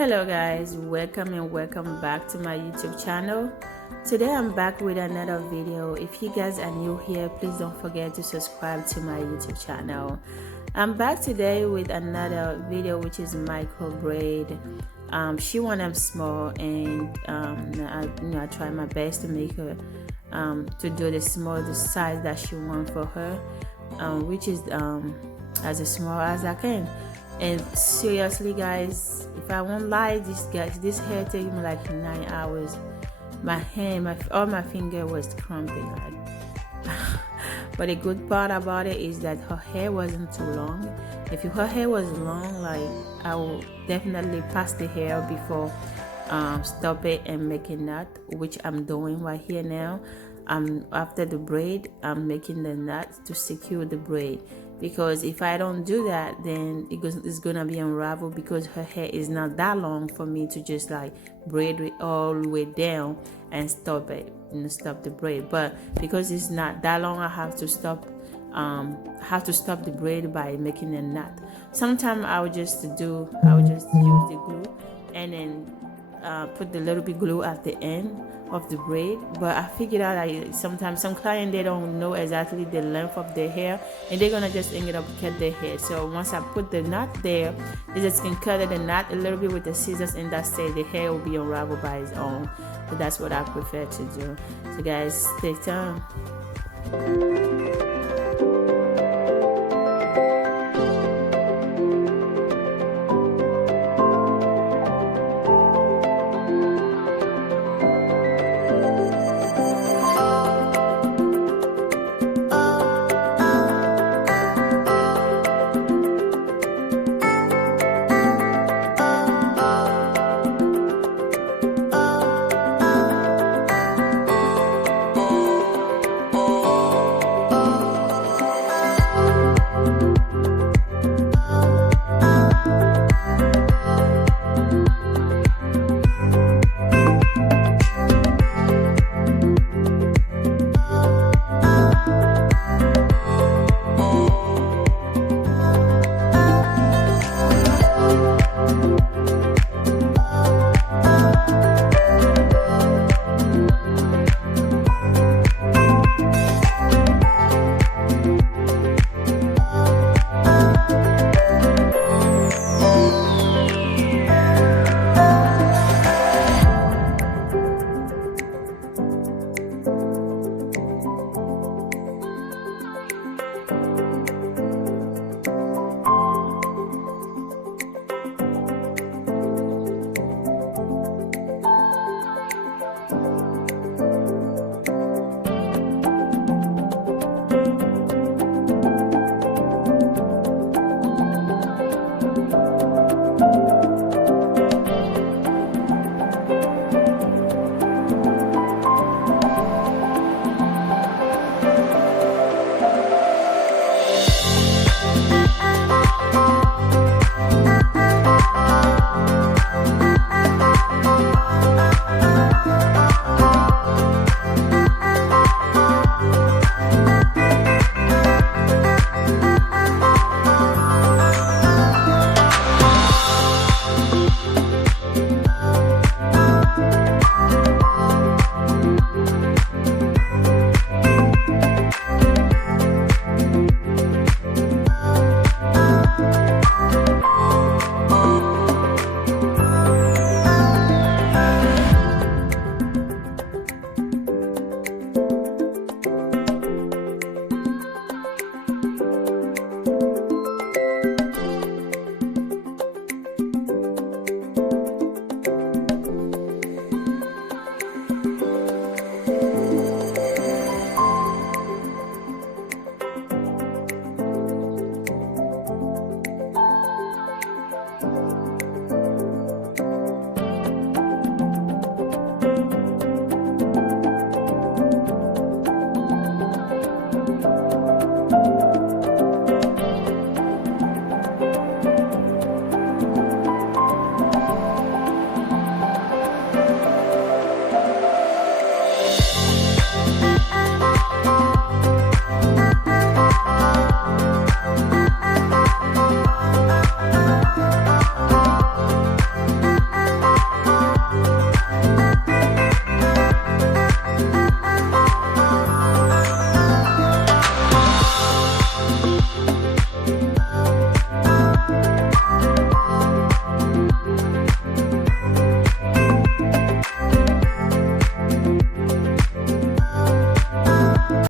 Hello guys, welcome and welcome back to my YouTube channel. Today I'm back with another video. If you guys are new here, please don't forget to subscribe to my YouTube channel. I'm back today with another video, which is micro braid. She want them small, and I try my best to make her to do the size that she want for her, which is as small as I can. And seriously guys, if I won't lie, this hair take me like 9 hours. My hand, all my finger was crumping like. But the good part about it is that her hair wasn't too long. If her hair was long, like, I will definitely pass the hair before stop it and make a knot, which I'm doing right here now. After the braid, I'm making the knot to secure the braid, because if I don't do that, then it's gonna be unraveled, because her hair is not that long for me to just like braid it all the way down and stop it, stop the braid. But because it's not that long, I have to stop the braid by making a knot. Sometimes I would just use the glue and then put the little bit glue at the end of the braid. But I figured out sometimes some clients, they don't know exactly the length of their hair, and they're gonna just end up cut their hair. So once I put the knot there, they just can cut the knot a little bit with the scissors, and that's it, the hair will be unraveled by its own. So that's what I prefer to do. So guys, stay tuned.